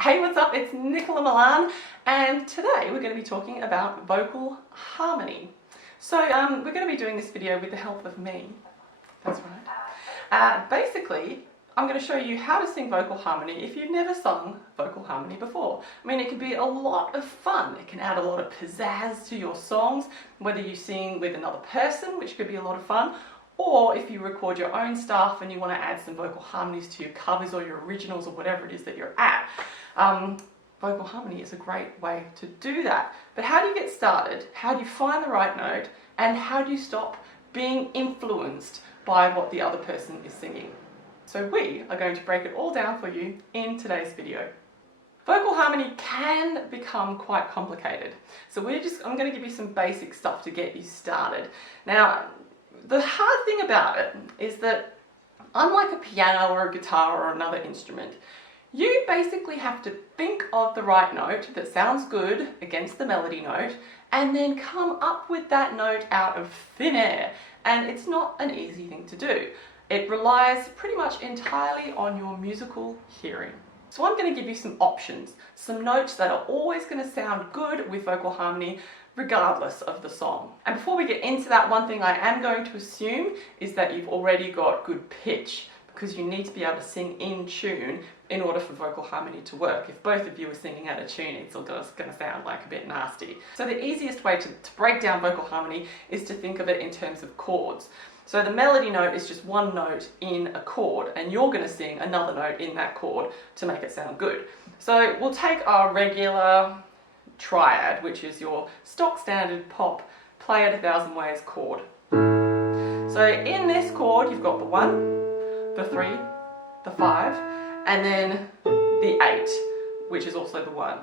Hey, what's up? It's Nicola Milan, and today we're going to be talking about vocal harmony. So we're going to be doing this video with the help of me. That's right. Basically, I'm going to show you how to sing vocal harmony if you've never sung vocal harmony before. I mean, it can be a lot of fun. It can add a lot of pizzazz to your songs, whether you sing with another person, which could be a lot of fun, or if you record your own stuff and you want to add some vocal harmonies to your covers or your originals or whatever it is that you're at. Vocal harmony is a great way to do that. But how do you get started? How do you find the right note? And how do you stop being influenced by what the other person is singing? So we are going to break it all down for you in today's video. Vocal harmony can become quite complicated. So I'm going to give you some basic stuff to get you started. Now, the hard thing about it is that unlike a piano or a guitar or another instrument, you basically have to think of the right note that sounds good against the melody note and then come up with that note out of thin air. And it's not an easy thing to do. It relies pretty much entirely on your musical hearing. So I'm going to give you some options, some notes that are always going to sound good with vocal harmony regardless of the song. And before we get into that, one thing I am going to assume is that you've already got good pitch, because you need to be able to sing in tune in order for vocal harmony to work. If both of you are singing out of tune, it's all going to sound like a bit nasty. So the easiest way to break down vocal harmony is to think of it in terms of chords. So the melody note is just one note in a chord, and you're going to sing another note in that chord to make it sound good. So we'll take our regular Triad, which is your stock standard pop play it 1,000 ways chord. So in this chord you've got the 1, the 3, the 5, and then the 8, which is also the 1,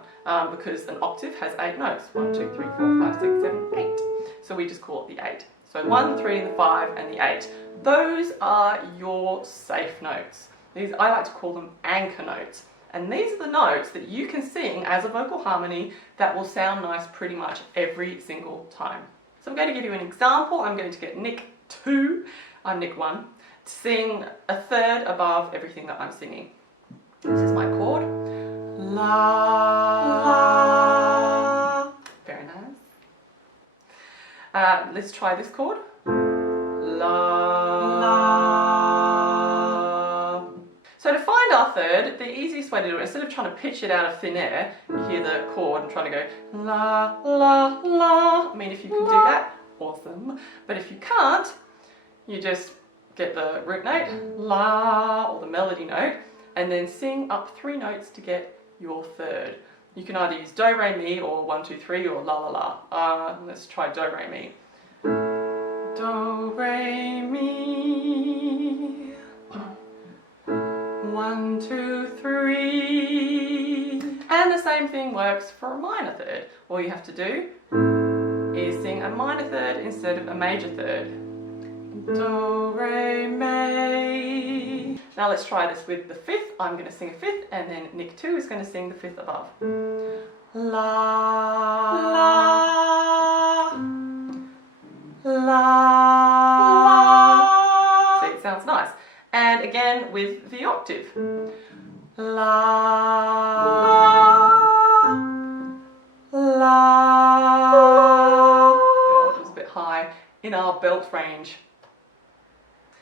because an octave has 8 notes. 1, 2, 3, 4, 5, 6, 7, 8. So we just call it the 8. So 1, 3, the 5, and the 8. Those are your safe notes. These, I like to call them anchor notes. And these are the notes that you can sing as a vocal harmony that will sound nice pretty much every single time. So I'm going to give you an example. I'm going to get Nick 2, I'm Nick 1, to sing a third above everything that I'm singing. This is my chord. La, la. Very nice. Let's try this chord. La, la. So to find our third, the easiest way to do it, instead of trying to pitch it out of thin air, you hear the chord and trying to go la, la, la. I mean, if you can do that, awesome. But if you can't, you just get the root note, la, or the melody note, and then sing up 3 notes to get your third. You can either use do, re, mi, or 1, 2, 3, or la, la, la. Let's try do, re, mi. Do, re, mi. 1, 2, 3. And the same thing works for a minor third. All you have to do is sing a minor third instead of a major third. Do, re, mi. Now let's try this with the 5th. I'm going to sing a 5th, and then Nick 2 is going to sing the 5th above. La, la, la. See, it sounds nice. And again with the octave. La, la. It was a bit high in our belt range.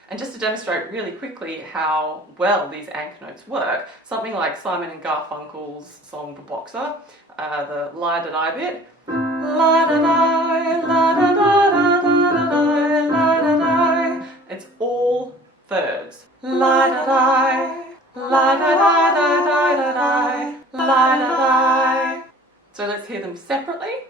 And just to demonstrate really quickly how well these anchor notes work, something like Simon and Garfunkel's song The Boxer, the la-da-di bit, la-da-di, la-da-da-da-da-da-da, la-da-di, it's all thirds. La-da-di, la-da-da-da-da-da-da, la-da-di. So let's hear them separately.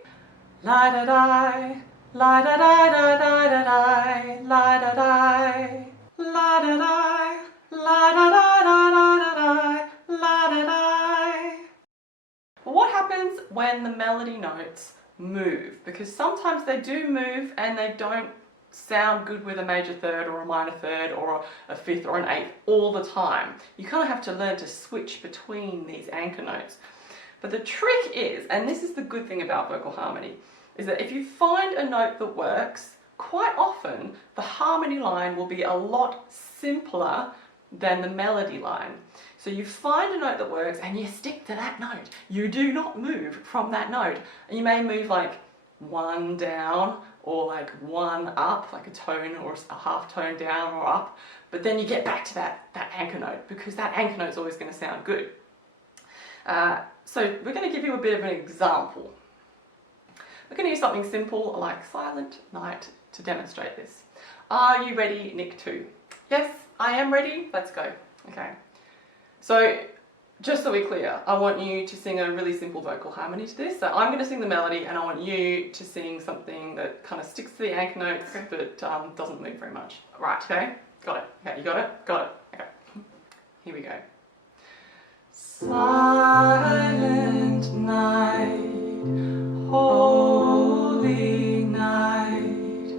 La-da-di, la-da-da-da-da-da-da, la-da-di, la-da-di, la-da-da-da-da-da, la-da-di. Well, what happens when the melody notes move? Because sometimes they do move and they don't sound good with a major third or a minor third or a 5th or an 8th all the time. You kind of have to learn to switch between these anchor notes. But the trick is, and this is the good thing about vocal harmony, is that if you find a note that works, quite often the harmony line will be a lot simpler than the melody line. So you find a note that works and you stick to that note. You do not move from that note. You may move like one down or like one up, like a tone or a half tone down or up, but then you get back to that anchor note, because that anchor note is always going to sound good. So we're going to give you a bit of an example. We're going to use something simple like Silent Night to demonstrate this. Are you ready, Nick 2? Yes, I am ready. Let's go. Okay. So just so we're clear, I want you to sing a really simple vocal harmony to this. So I'm going to sing the melody and I want you to sing something that kind of sticks to the anchor notes but doesn't move very much. Right, okay? Got it. Okay, you got it? Got it. Okay. Here we go. Silent night, holy night,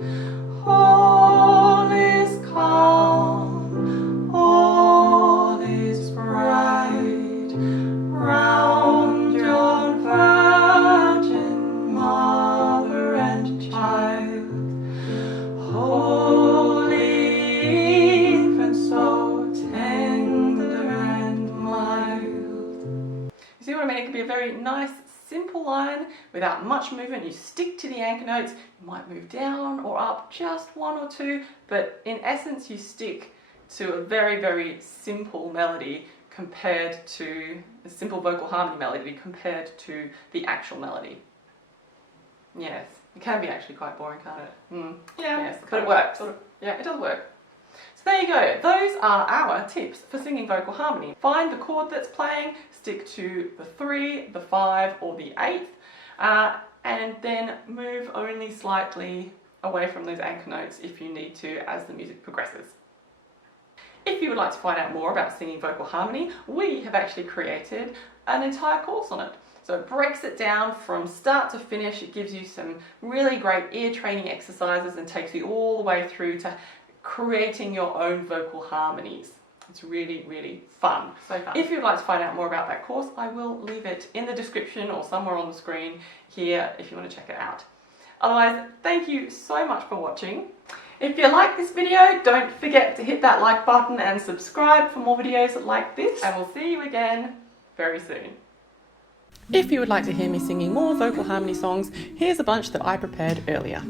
all is calm, all is bright, round your virgin mother and child, holy infant, so tender and mild. You see what I mean? It can be a very nice, simple line without much movement. You stick to the anchor notes. You might move down or up just one or two, but in essence you stick to a very, very simple melody compared to a simple vocal harmony melody compared to the actual melody. Yes, it can be actually quite boring, can't it? Yeah, yes, but it works. Yeah, it does work. So there you go. Those are our tips for singing vocal harmony. Find the chord that's playing, stick to the 3, the 5 or the 8th, and then move only slightly away from those anchor notes if you need to as the music progresses. If you would like to find out more about singing vocal harmony, we have actually created an entire course on it. So it breaks it down from start to finish. It gives you some really great ear training exercises and takes you all the way through to creating your own vocal harmonies. It's really, really fun. So fun. If you'd like to find out more about that course, I will leave it in the description or somewhere on the screen here if you want to check it out. Otherwise, thank you so much for watching. If you like this video, don't forget to hit that like button and subscribe for more videos like this, and we'll see you again very soon. If you would like to hear me singing more vocal harmony songs, here's a bunch that I prepared earlier.